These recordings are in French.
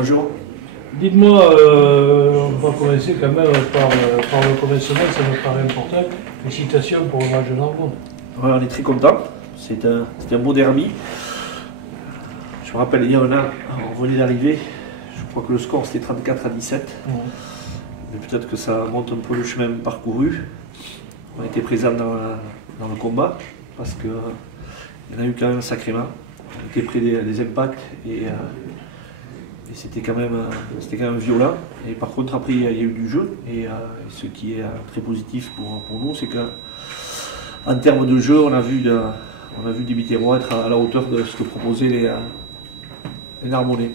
Bonjour. Dites-moi, on va commencer quand même par le commencement, ça me paraît important. Félicitations pour le match de Narbonne. Ouais, on est très contents. C'était un beau derby. Je me rappelle, il y a un an, on venait d'arriver. Je crois que le score c'était 34-17. Mais peut-être que ça montre un peu le chemin parcouru. On était présents dans le combat parce qu'il y en a eu quand même sacrément. On était près des impacts et c'était quand même violent. Et par contre, après, il y a eu du jeu. Et ce qui est très positif pour nous, c'est qu'en termes de jeu, on a vu des Biterrois être à la hauteur de ce que proposaient les Narbonnais.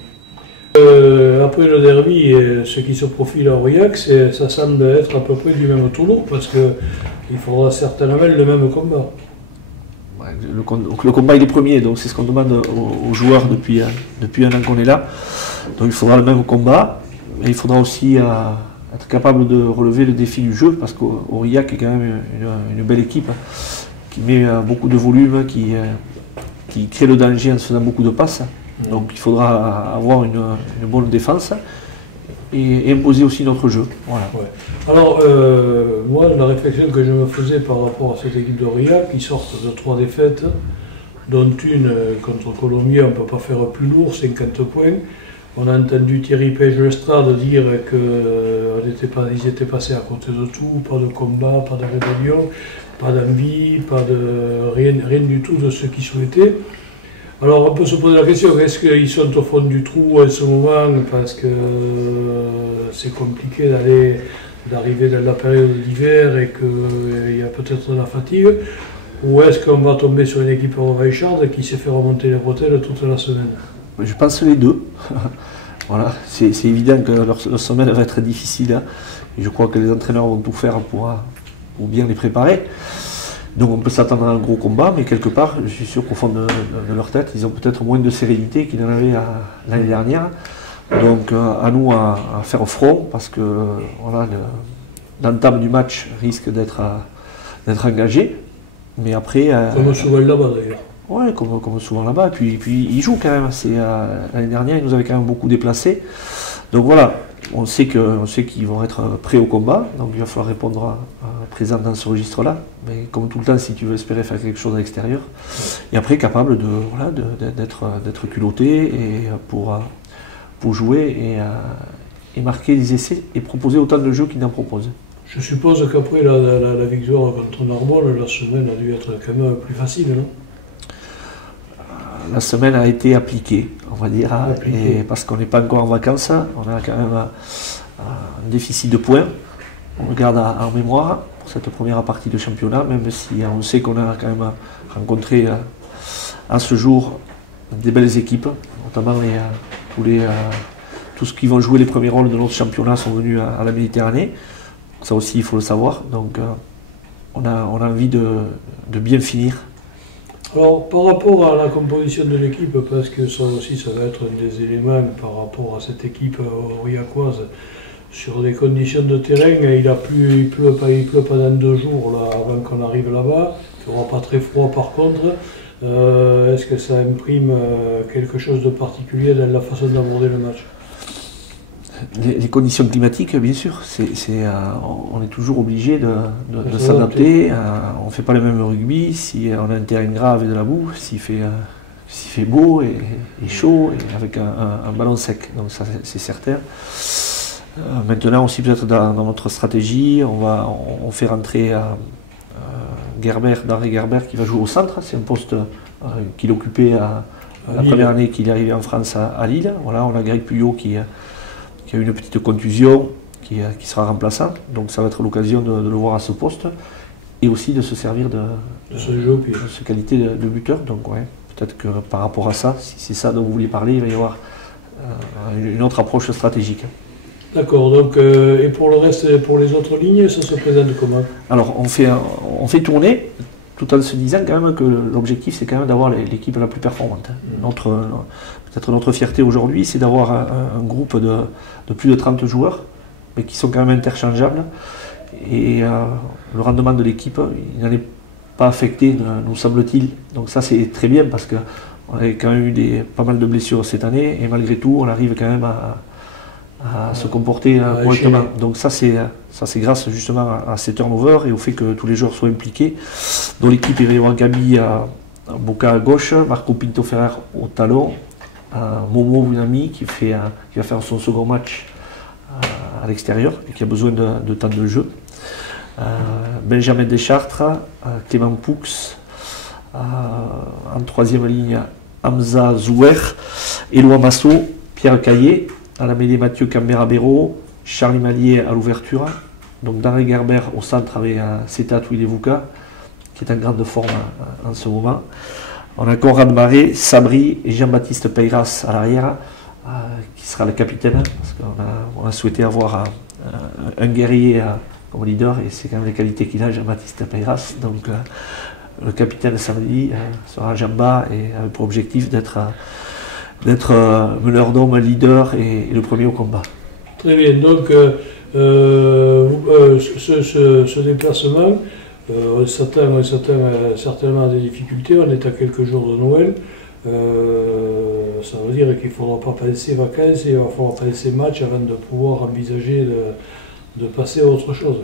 Après le derby, ce qui se profile à Aurillac, ça semble être à peu près du même tournoi, parce qu'il faudra certainement le même combat. Ouais, le combat il est premier, donc c'est ce qu'on demande aux joueurs depuis un an qu'on est là. Donc il faudra le même combat, et il faudra aussi être capable de relever le défi du jeu, parce qu'Aurillac est quand même une belle équipe qui met beaucoup de volume, qui crée le danger en se faisant beaucoup de passes. Donc il faudra avoir une bonne défense et imposer aussi notre jeu. Voilà. Ouais. Alors, moi, la réflexion que je me faisais par rapport à cette équipe d'Aurillac, ils sortent de 3 défaites, dont une contre Colomiers, on ne peut pas faire plus lourd, 50 points. On a entendu Thierry Page-Lestrade dire qu'ils étaient passés à côté de tout, pas de combat, pas de rébellion, pas d'envie, rien du tout de ce qu'ils souhaitaient. Alors on peut se poser la question, est-ce qu'ils sont au fond du trou en ce moment parce que c'est compliqué d'arriver dans la période d'hiver et qu'il y a peut-être de la fatigue, ou est-ce qu'on va tomber sur une équipe revancharde qui s'est fait remonter les bretelles toute la semaine? Je pense les deux. Voilà. C'est évident que leur semaine va être difficile, hein. Et je crois que les entraîneurs vont tout faire pour bien les préparer. Donc on peut s'attendre à un gros combat, mais quelque part, je suis sûr qu'au fond de leur tête, ils ont peut-être moins de sérénité qu'ils en avaient l'année dernière. Donc à nous à faire front, parce que voilà, l'entame du match risque d'être engagé. Mais après... Comme souvent là-bas d'ailleurs. Oui, comme souvent là-bas. Puis ils jouent quand même. L'année dernière, ils nous avaient quand même beaucoup déplacés. Donc voilà, on sait qu'ils vont être prêts au combat. Donc il va falloir répondre présent dans ce registre-là. Mais comme tout le temps, si tu veux espérer faire quelque chose à l'extérieur. Et après, capable d'être culotté et pour jouer et marquer les essais et proposer autant de jeux qu'ils n'en proposent. Je suppose qu'après la victoire contre Narbonne, la semaine a dû être quand même plus facile, non? La semaine a été appliquée, on va dire, et parce qu'on n'est pas encore en vacances, on a quand même un déficit de points. On le garde en mémoire pour cette première partie de championnat, même si on sait qu'on a quand même rencontré à ce jour des belles équipes, notamment tous ceux qui vont jouer les premiers rôles de notre championnat sont venus à la Méditerranée. Ça aussi, il faut le savoir. Donc, on a envie de bien finir. Alors, par rapport à la composition de l'équipe, parce que ça aussi, ça va être un des éléments par rapport à cette équipe aurillacoise, sur des conditions de terrain, il pleut pas dans 2 jours là, avant qu'on arrive là-bas. Il ne fera pas très froid par contre. Est-ce que ça imprime quelque chose de particulier dans la façon d'aborder le match? Les conditions climatiques, bien sûr, on est toujours obligé de s'adapter. On ne fait pas le même rugby si on a un terrain grave et de la boue, s'il fait beau et chaud et avec un ballon sec. Donc ça c'est certain. Maintenant aussi peut-être dans notre stratégie, on fait rentrer Darry Gerber qui va jouer au centre. C'est un poste qu'il occupait la première année qu'il est arrivé en France à Lille. Voilà, on a Greg Puyot qui a eu une petite contusion, qui sera remplaçant. Donc ça va être l'occasion de le voir à ce poste et aussi de se servir de sa qualité de buteur. Donc ouais, peut-être que par rapport à ça, si c'est ça dont vous voulez parler, il va y avoir une autre approche stratégique. D'accord, donc et pour le reste, pour les autres lignes, ça se présente comment? Alors on fait tourner, tout en se disant quand même que l'objectif c'est quand même d'avoir l'équipe la plus performante. Peut-être notre fierté aujourd'hui, c'est d'avoir un groupe de plus de 30 joueurs, mais qui sont quand même interchangeables. Et le rendement de l'équipe, il n'en est pas affecté, nous semble-t-il. Donc ça c'est très bien parce que On avait quand même eu pas mal de blessures cette année et malgré tout on arrive quand même à se comporter correctement. Donc ça c'est grâce justement à ces turnovers et au fait que tous les joueurs soient impliqués. Dans l'équipe il va y avoir Gabi Boca à gauche, Marco Pinto Ferrer au talon, Momo Vunami qui va faire son second match à l'extérieur et qui a besoin de temps de jeu. Benjamin Deschartres, Clément Poux, en troisième ligne Hamza Zouer, Éloi Masso, Pierre Caillé, à la mêlée Mathieu Cambera-Béraud, Charlie Mallier à l'ouverture, donc Daré Gerber au centre avec Seta Touilevuka qui est en grande forme en ce moment. On a Conrad Marais, Sabri et Jean-Baptiste Peyras à l'arrière, qui sera le capitaine, parce qu'on a souhaité avoir un guerrier comme leader, et c'est quand même les qualités qu'il a, Jean-Baptiste Peyras. Donc le capitaine samedi sera Jamba, et avec pour objectif d'être meneur d'hommes, leader et le premier au combat. Très bien, donc ce déplacement, certains ont certainement des difficultés, on est à quelques jours de Noël, ça veut dire qu'il ne faudra pas penser vacances, et il va falloir penser match avant de pouvoir envisager de passer à autre chose.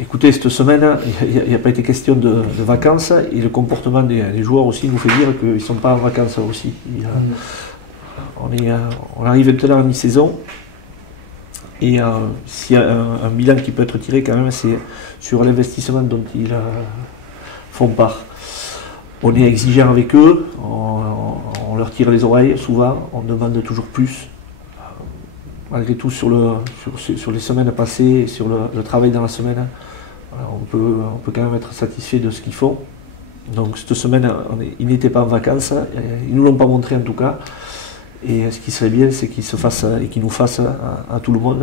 Écoutez, cette semaine, il n'y a pas été question de vacances, et le comportement des joueurs aussi nous fait dire qu'ils ne sont pas en vacances aussi. On arrive maintenant en mi-saison, et s'il y a un bilan qui peut être tiré quand même, c'est sur l'investissement dont ils font part. On est exigeant avec eux, on leur tire les oreilles souvent, on demande toujours plus. Malgré tout, sur les semaines passées, sur le travail dans la semaine, on peut quand même être satisfait de ce qu'ils font. Donc cette semaine, ils n'étaient pas en vacances, ils ne nous l'ont pas montré en tout cas. Et ce qui serait bien, c'est qu'ils nous fassent à tout le monde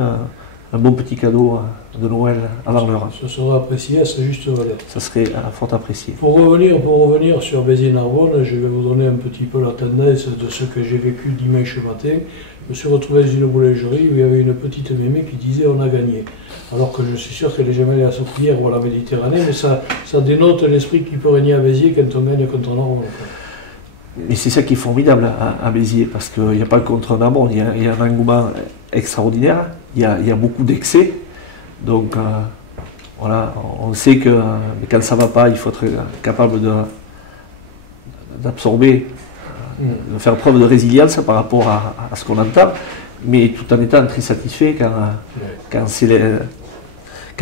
un bon petit cadeau de Noël avant l'heure. Ce sera apprécié à sa juste valeur. Ça serait fort apprécié. Pour revenir sur Béziers-Narbonne, je vais vous donner un petit peu la tendance de ce que j'ai vécu dimanche matin. Je me suis retrouvé dans une boulangerie où il y avait une petite mémé qui disait on a gagné. Alors que je suis sûr qu'elle n'est jamais allée à Soupière ou à la Méditerranée, mais ça dénote l'esprit qui peut régner à Béziers quand on gagne contre Narbonne. Et c'est ça qui est formidable à Béziers, parce qu'il n'y a pas contre Narbonne, il y a un engouement extraordinaire, il y a beaucoup d'excès. Donc voilà, on sait que quand ça ne va pas, il faut être capable d'absorber, de faire preuve de résilience par rapport à ce qu'on entend, mais tout en étant très satisfait quand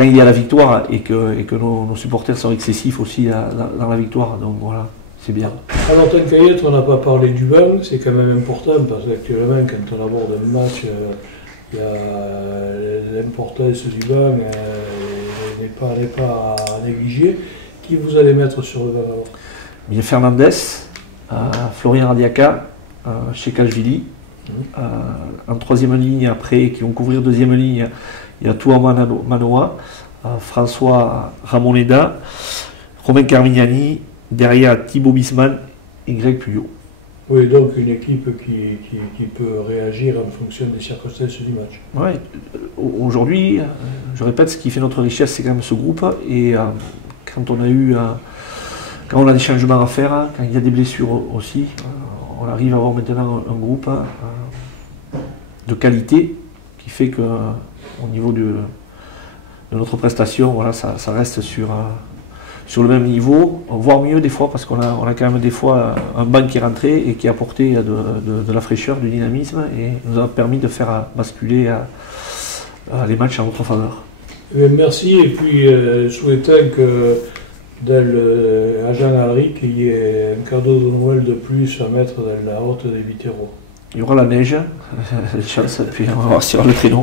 il y a la victoire et que nos supporters sont excessifs aussi dans la victoire. Donc voilà, c'est bien. Alors, Tancaillette, on n'a pas parlé du banc, c'est quand même important parce qu'actuellement, quand on aborde un match, il y a l'importance du banc n'est pas à négliger. Qui vous allez mettre sur le banc alors? Bien Fernandez, Florian Radiaca, Chekashvili. En troisième ligne, après, qui vont couvrir deuxième ligne, il y a Toua Manoa, François Ramoneda, Romain Carmignani, derrière Thibaut Bisman et Greg Puyot. Oui, donc une équipe qui peut réagir en fonction des circonstances du match. Oui, aujourd'hui, je répète, ce qui fait notre richesse, c'est quand même ce groupe. Et quand on a des changements à faire, quand il y a des blessures aussi, on arrive à avoir maintenant un groupe de qualité qui fait qu'au niveau de notre prestation, voilà, ça reste sur le même niveau, voire mieux des fois, parce qu'on a quand même des fois un banc qui est rentré et qui a apporté de la fraîcheur, du dynamisme, et nous a permis de faire basculer les matchs en notre faveur. Merci, et puis souhaitant que dans l'agent Alric, il y ait un cadeau de Noël de plus à mettre dans la haute des Viterros. Il y aura la neige, chance, puis on va voir sur le traîneau.